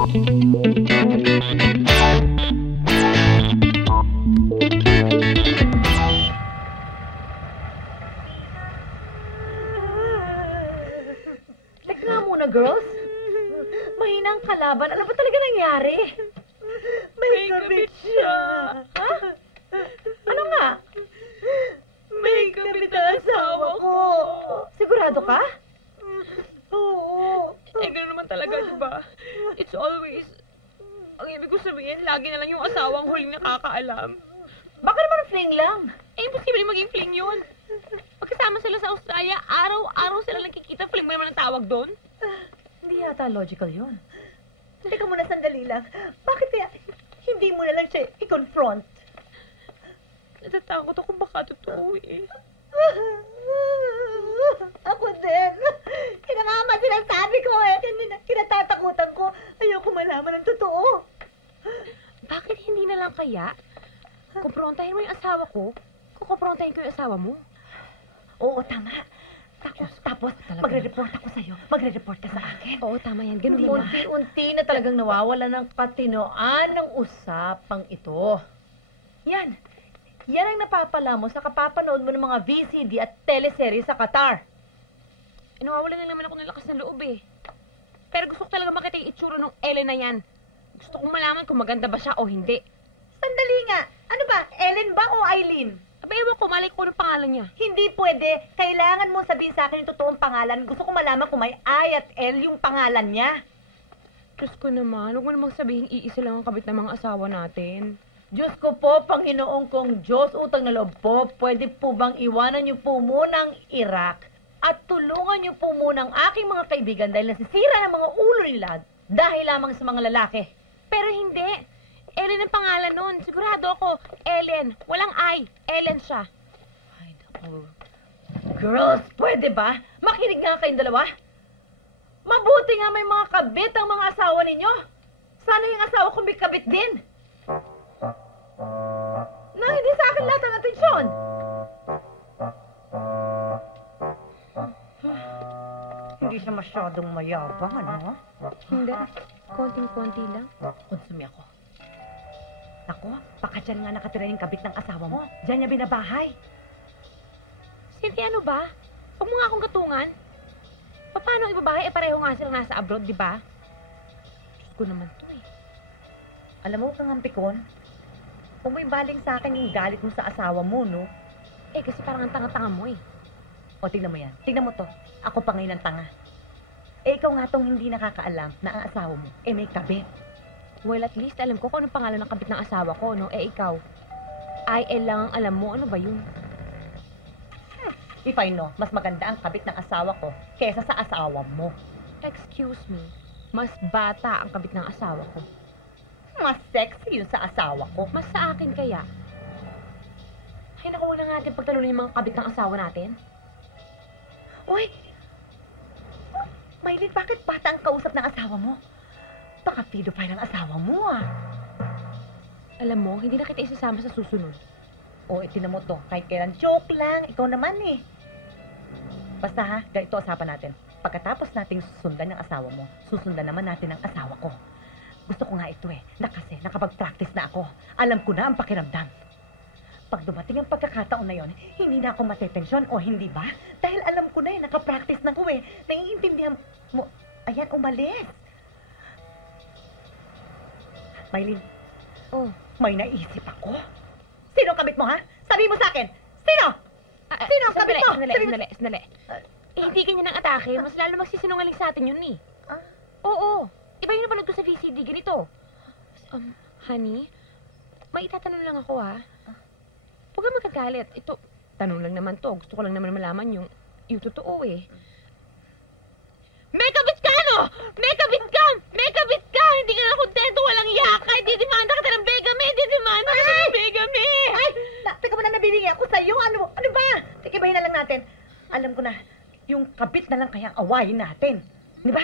Teka nga muna, girls. Mahina ang kalaban. Ano ba talaga nangyari? May kabit siya. Ha? Ano nga? May kabit ang asawa ko. Sigurado ka? Oo. Gano'n naman talaga, diba? It's always... Ang ibig ko sabihin, lagi na lang yung asawang huling nakakaalam. Baka naman fling lang. Imposible maging fling yun. Pagkasama sila sa Australia, araw-araw sila nagkikita. Fling ba naman ang tawag doon? Hindi yata logical yun. Teka muna, sandali lang. Bakit kaya hindi mo na lang siya i-confront? Natatakot ako baka totoo eh. Ako din. Kaya nga naman sinasabi ko eh. Kinatatakutan ko. Ayoko malaman ang totoo. Bakit hindi na lang kaya? Kumprontahin mo yung asawa ko, kukumprontahin ko yung asawa mo. Oo, tama. Tapos magre-report ako sa'yo. Magre-report ka sa akin. Oo, tama yan. Ganun din ba? Unti-unti na talagang nawawala ng katinoan ng usapang ito. Yan. Yan ang napapala mo sa kapapanood mo ng mga VCD at teleserye sa Qatar. Nawawala na naman ako ng lakas ng loob eh. Pero gusto ko talaga makita yung itsura ng Ellen na yan. Gusto kong malaman kung maganda ba siya o hindi. Sandali nga. Ano ba? Ellen ba o Eileen? Aba, ewan ko, malay ko ng pangalan niya. Hindi pwede. Kailangan mo sabihin sa akin yung totoong pangalan. Gusto ko malaman kung may I at L yung pangalan niya. Diyos ko naman, huwag mo namang sabihin iisa lang ang kabit ng mga asawa natin. Diyos ko po, Panginoong kong Diyos, utang na loob po, pwede po bang iwanan niyo po muna ang Iraq at tulungan niyo po muna ang aking mga kaibigan dahil nasisira ng mga ulo nila dahil lamang sa mga lalaki. Pero hindi. Ellen ang pangalan nun. Sigurado ako, Ellen. Walang I. Ellen siya. Ay, naku. Girls, pwede ba? Makinig nga kayong dalawa. Mabuti nga may mga kabit ang mga asawa ninyo. Sana yung asawa ko may kabit din. Na hindi sa akin lahat ang atensyon. Hindi siya masyadong mayabang, ano? Hindi. Konting-konti lang. Konsumi ako. Ako, baka dyan nga nakatira yung kabit ng asawa mo. Diyan niya binabahay. Cynthia, ano ba? Huwag mo nga akong gatungan. Paano ang ibabahay? Pareho nga silang nasa abroad, di ba? Diyos ko naman to eh. Alam mo, Kangampikon, kung may baling sa akin yung galit mo sa asawa mo, no? Eh, kasi parang ang tanga-tanga mo eh. O, tingnan mo yan. Tingnan mo to. Ako pa ngayon ang tanga. Eh, ikaw nga tong hindi nakakaalam na ang asawa mo, eh may kabit. Well, at least alam ko kung anong pangalan ng kabit ng asawa ko, no? Eh, ikaw. IL lang ang alam mo. Ano ba yun? If I know, mas maganda ang kabit ng asawa ko kesa sa asawa mo. Excuse me. Mas bata ang kabit ng asawa ko. Mas sexy yun sa asawa ko. Mas sa akin kaya. Ay, naku, wala natin pagtalunin yung mga kabit ng asawa natin. Uy! Maylin, bakit bata ang kausap ng asawa mo? Baka pedophile ang asawa mo, ah. Alam mo, hindi na kita isasama sa susunod. O, itinan mo to. Kahit kailan, joke lang. Ikaw naman, eh. Basta, ha? Ganito usapan natin. Pagkatapos nating susundan ng asawa mo, susundan naman natin ang asawa ko. Gusto ko nga ito, eh. Kasi nakapag-practice na ako. Alam ko na ang pakiramdam. Pag dumating ang pagkakataon na yon, hindi na ako matetensyon, o hindi ba? Dahil alam ko na, eh. Nakapractice na ko, eh. Naiintindihan mo. Ayan, umalis. Maylin. Oh. May naisip ako. Sino ang kabit mo, ha? Sabi mo sa akin. Sino? Sino ang kabit mo? Sandali. Eh, hindi ganyan ang atake. Mas lalo magsisinungaling sa atin yun, eh. Oo. Iba yung napanood ko sa VCD. Ganito. Honey, may itatanong lang ako, ha? Huwag kang magkagalit. Ito, tanong lang naman to. Gusto ko lang naman malaman yung totoo, eh. May kabit ka, no? May kabit ka! May kabit ka! Hindi ka na kontento, walang yaka. Didimanda ka ng bigamy. Didimanda ka ng bigamy. Ay! Teka mo na nabibigyan ako sa'yo. Ano ba? Tikibahin na lang natin. Alam ko na, yung kabit na lang kaya ang awayin natin. Di ba?